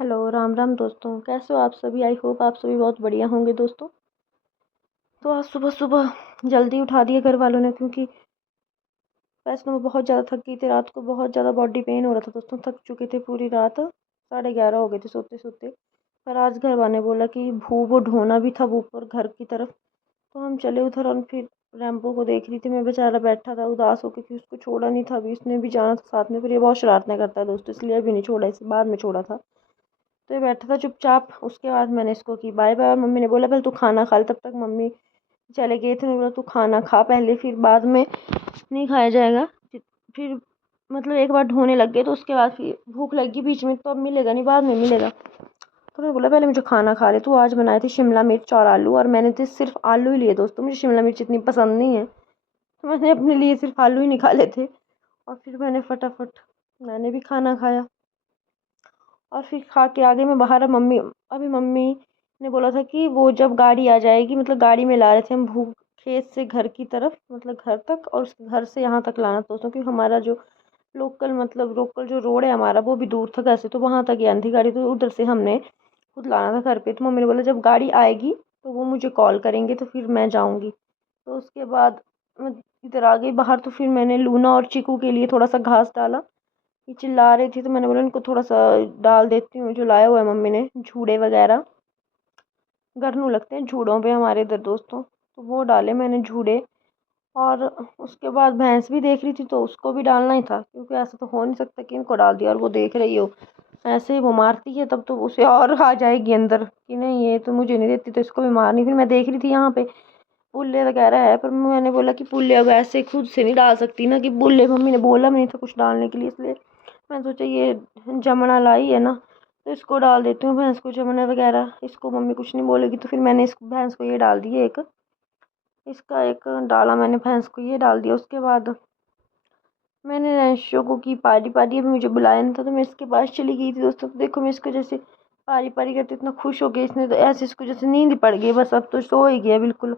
Hello, Ram Ram दोस्तों। कैसे हो आप सभी? आई होप आप सभी बहुत बढ़िया होंगे दोस्तों। तो आज सुबह सुबह जल्दी उठा दिया घर वालों ने, क्योंकि वैसे तो मैं बहुत ज़्यादा थक गई थी। रात को बहुत ज़्यादा बॉडी पेन हो रहा था दोस्तों, थक चुके थे पूरी रात। 11:30 हो गए थे सोते सोते। पर आज घर वाले ने बोला कि वो ढोना भी था वो ऊपर घर की तरफ। तो हम चले उधर और फिर रैम्बो को देख रही थी मैं। बेचारा बैठा था उदास होकर कि उसको छोड़ा नहीं था, अभी उसने भी जाना था साथ में। पर ये बहुत शरारतें करता है दोस्तों, इसलिए अभी नहीं छोड़ा, इसे बाद में छोड़ा था। तो ये बैठा था चुपचाप। उसके बाद मैंने इसको की बाय बाय, और मम्मी ने बोला पहले तू खाना खा ले। तब तक मम्मी चले गए थे। मैंने बोला तू खाना खा पहले, फिर बाद में नहीं खाया जाएगा। फिर मतलब एक बार ढोने लग गए तो उसके बाद फिर भूख लगी बीच में, तो अब मिलेगा नहीं, बाद में मिलेगा। तो मैं बोला पहले मुझे खाना खा ले। तो आज बनाए थे शिमला मिर्च और आलू, और मैंने तो सिर्फ आलू ही लिए दोस्तों, मुझे शिमला मिर्च इतनी पसंद नहीं है। तो मैंने अपने लिए सिर्फ आलू ही निकाले थे। और फिर मैंने फटाफट मैंने भी खाना खाया और फिर खा के आ गई मैं बाहर। मम्मी ने बोला था कि वो जब गाड़ी आ जाएगी, मतलब गाड़ी में ला रहे थे हम भूख खेत से घर की तरफ, मतलब घर तक, और उसके घर से यहाँ तक लाना दोस्तों, क्योंकि हमारा जो लोकल जो रोड है हमारा, वो भी दूर था घर से। तो वहाँ तक ही आनी थी गाड़ी, तो उधर से हमने खुद लाना था घर पे। तो मम्मी ने बोला जब गाड़ी आएगी तो वो मुझे कॉल करेंगे, तो फिर मैं जाऊँगी। तो उसके बाद मैं इधर आ गई बाहर। तो फिर मैंने लूना और चीकू के लिए थोड़ा सा घास डाला। ये चिल्ला रही थी तो मैंने बोला इनको थोड़ा सा डाल देती हूँ, जो लाया हुआ है मम्मी ने, झूड़े वगैरह। गरनू लगते हैं झूड़ों पे हमारे इधर दोस्तों, तो वो डाले मैंने झूड़े। और उसके बाद भैंस भी देख रही थी तो उसको भी डालना ही था, क्योंकि ऐसा तो हो नहीं सकता कि इनको डाल दिया और वो देख रही हो। ऐसे ही वो मारती है तब तो उसे और आ जाएगी अंदर कि नहीं ये तो मुझे नहीं देती, तो इसको भी मारनी। फिर मैं देख रही थी यहाँ पे पुल्ले वगैरह है, पर मैंने बोला कि पुल्ले अब ऐसे खुद से नहीं डाल सकती ना, कि पुल्ले मम्मी ने बोला भी नहीं था कुछ डालने के लिए, इसलिए मैंने सोचा ये जमना लाई है ना, तो इसको डाल देती हूँ भैंस को जमना वगैरह। इसको मम्मी कुछ नहीं बोलेगी। तो फिर मैंने इस भैंस को ये डाल दिए एक, इसका एक डाला मैंने भैंस को, ये डाल दिया। उसके बाद मैंने रैंशो को की पारी पारी। अभी मुझे बुलाया नहीं था तो मैं इसके पास चली गई थी दोस्तों। तो देखो मैं इसको जैसे पारी पारी करती, इतना खुश हो गया इसने, तो ऐसे इसको जैसे नींद पड़ गई बस, अब तो सो ही गया बिल्कुल।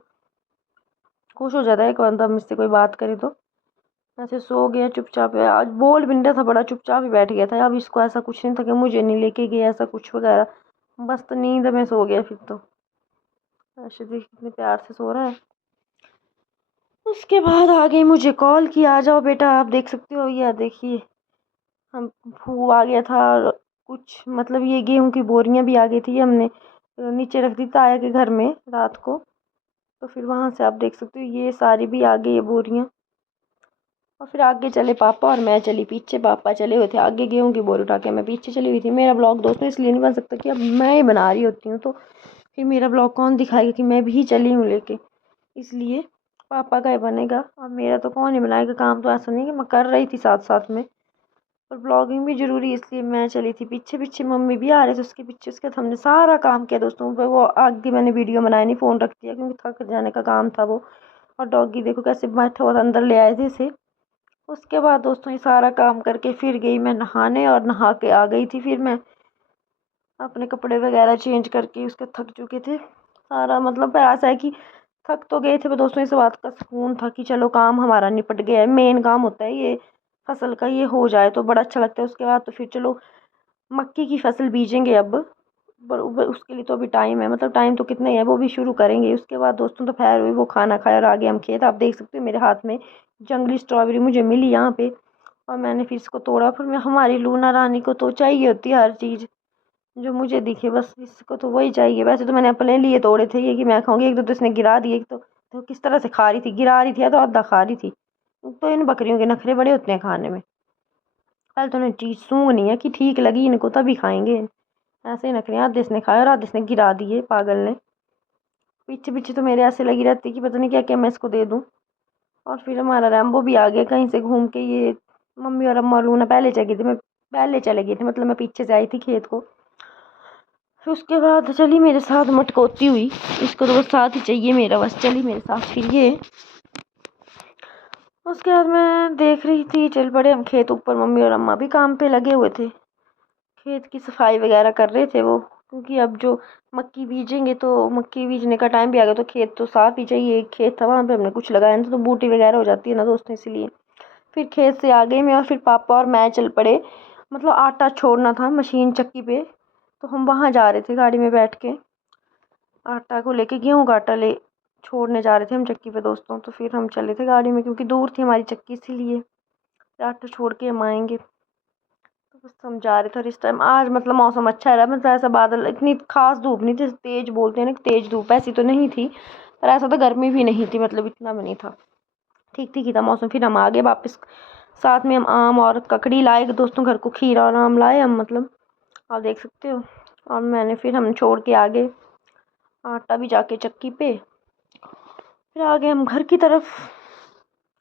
खुश हो जाता है एक बंदा मुझसे कोई बात करे तो। ऐसे सो गया चुपचाप है, आज बोल भी नहीं रहा था, बड़ा चुपचाप ही बैठ गया था। अब इसको ऐसा कुछ नहीं था कि मुझे नहीं लेके गया ऐसा कुछ वगैरह, बस तो नींद में सो गया फिर तो। ऐसे देख कितने प्यार से सो रहा है। उसके बाद आ गई मुझे कॉल की आ जाओ बेटा, आप देख सकते हो ये देखिए हम फू आ गया था। और कुछ मतलब ये गेहूं की बोरियां भी आ गई थी, हमने नीचे रख दी ताया के घर में रात को। तो फिर वहां से आप देख सकते हो ये सारी भी आ गई है बोरियां। और फिर आगे चले पापा और मैं चली पीछे। पापा चले हुए थे आगे गेहूं की बोरी उठा के, मैं पीछे चली हुई थी। मेरा ब्लॉग दोस्तों इसलिए नहीं बन सकता कि अब मैं ही बना रही होती हूँ, तो फिर मेरा ब्लॉग कौन दिखाएगा कि मैं भी चली हूँ लेके, इसलिए पापा का ही बनेगा। और मेरा तो कौन ही बनाएगा, काम तो ऐसा नहीं कि मैं कर रही थी साथ साथ में, और ब्लॉगिंग भी जरूरी है, इसलिए मैं चली थी पीछे पीछे। मम्मी भी आ रहे थे उसके पीछे। उसके बाद हमने सारा काम किया दोस्तों। पर वो आगे मैंने वीडियो बनाया नहीं, फ़ोन रख दिया क्योंकि थक जाने का काम था वो। और डॉगी देखो कैसे बैठा हुआ था, अंदर ले आए थे इसे। उसके बाद दोस्तों ये सारा काम करके फिर गई मैं नहाने, और नहा के आ गई थी फिर मैं अपने कपड़े वगैरह चेंज करके। उसके थक चुके थे सारा, मतलब ऐसा है कि थक तो गए थे, पर दोस्तों इस बात का सुकून था कि चलो काम हमारा निपट गया है। मेन काम होता है ये फसल का, ये हो जाए तो बड़ा अच्छा लगता है। उसके बाद तो फिर चलो मक्की की फसल बीजेंगे अब, पर उसके लिए तो अभी टाइम है, मतलब टाइम तो कितना ही है, वो भी शुरू करेंगे। उसके बाद दोस्तों दोपहर हुई, वो खाना खाया और आगे हम खेत। आप देख सकते हो मेरे हाथ में जंगली स्ट्रॉबेरी मुझे मिली यहाँ पे, और मैंने फिर इसको तोड़ा। फिर मैं हमारी लूना रानी को तो चाहिए होती है हर चीज़ जो मुझे दिखे, बस इसको तो वही चाहिए। वैसे तो मैंने अपने लिए तोड़े थे ये कि मैं खाऊंगी, एक दो तो इसने गिरा दिए। तो किस तरह से खा रही थी, गिरा रही थी या तो आधा खा रही थी। तो इन बकरियों के नखरे बड़े होते हैं खाने में। पहले तो उन्हें चीज़ सूंघनी है कि ठीक लगी इनको तभी खाएंगे। ऐसे ही नखरे, आधे इसने खाए और आधे इसने गिरा दिए पागल ने। पीछे पीछे तो मेरे ऐसे लगी रहती कि पता नहीं क्या क्या मैं इसको दे दूँ। और फिर हमारा रैम्बो भी आ गया कहीं से घूम के। ये मम्मी और अम्मा और लूना पहले चली थी, मैं पहले चले गई थी, मतलब मैं पीछे से आई थी खेत को। फिर उसके बाद चली मेरे साथ मटकोती हुई, इसको तो बस साथ ही चाहिए मेरा, बस चली मेरे साथ फिर ये। उसके बाद मैं देख रही थी, चल पड़े हम खेत ऊपर। मम्मी और अम्मा भी काम पे लगे हुए थे, खेत की सफाई वगैरह कर रहे थे वो, क्योंकि अब जो मक्की बीजेंगे तो मक्की बीजने का टाइम भी आ गया, तो खेत तो साफ ही चाहिए। एक खेत था वहाँ पे हमने कुछ लगाया नहीं था, तो बूटी वगैरह हो जाती है ना दोस्तों, इसलिए फिर खेत से आ गई मैं। और फिर पापा और मैं चल पड़े, मतलब आटा छोड़ना था मशीन चक्की पे, तो हम वहाँ जा रहे थे गाड़ी में बैठ के, आटा को लेके, गेहूँ का आटा ले छोड़ने जा रहे थे हम चक्की पे दोस्तों। तो फिर हम चले थे गाड़ी में क्योंकि दूर थी हमारी चक्की, इसीलिए आटा छोड़ के हम आएंगे। तो बस हम जा रहे थे। और इस टाइम आज मतलब मौसम अच्छा रहा, मतलब ऐसा बादल, इतनी खास धूप नहीं थी, तेज बोलते हैं ना तेज धूप, ऐसी तो नहीं थी, पर ऐसा तो गर्मी भी नहीं थी, मतलब इतना भी नहीं था, ठीक ठीक ही था मौसम। फिर हम आगे वापस, साथ में हम आम और ककड़ी लाए दोस्तों, घर को खीरा और आम लाए हम, मतलब आप देख सकते हो। और मैंने फिर हम छोड़ के आगे आटा भी जाके चक्की पे, फिर आगे हम घर की तरफ।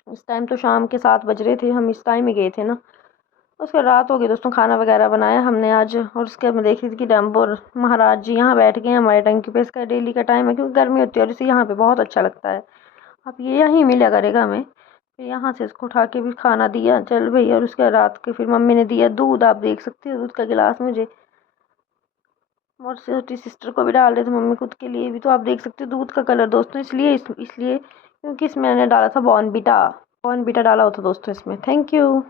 इस टाइम तो शाम के 7 बज रहे थे, हम इस टाइम में गए थे ना। उसके रात हो गई दोस्तों, खाना वगैरह बनाया हमने आज। और उसके बाद मैं देख रही थी कि डैम्बो और महाराज जी यहाँ बैठ गए हैं हमारे टंकी पे। इसका डेली का टाइम है क्योंकि गर्मी होती है और इसे यहाँ पे बहुत अच्छा लगता है। अब ये यहीं मिला करेगा हमें। फिर यहाँ से इसको उठा के भी खाना दिया, चल भाई। और उसके रात के फिर मम्मी ने दिया दूध, आप देख सकते हो दूध का गिलास मुझे, और छोटी सिस्टर को भी डाल रहे थे मम्मी खुद के लिए भी। तो आप देख सकते हो दूध का कलर दोस्तों, इसलिए क्योंकि इसमें मैंने डाला था बॉर्नवीटा, बॉर्नवीटा डाला होता दोस्तों इसमें। Thank you.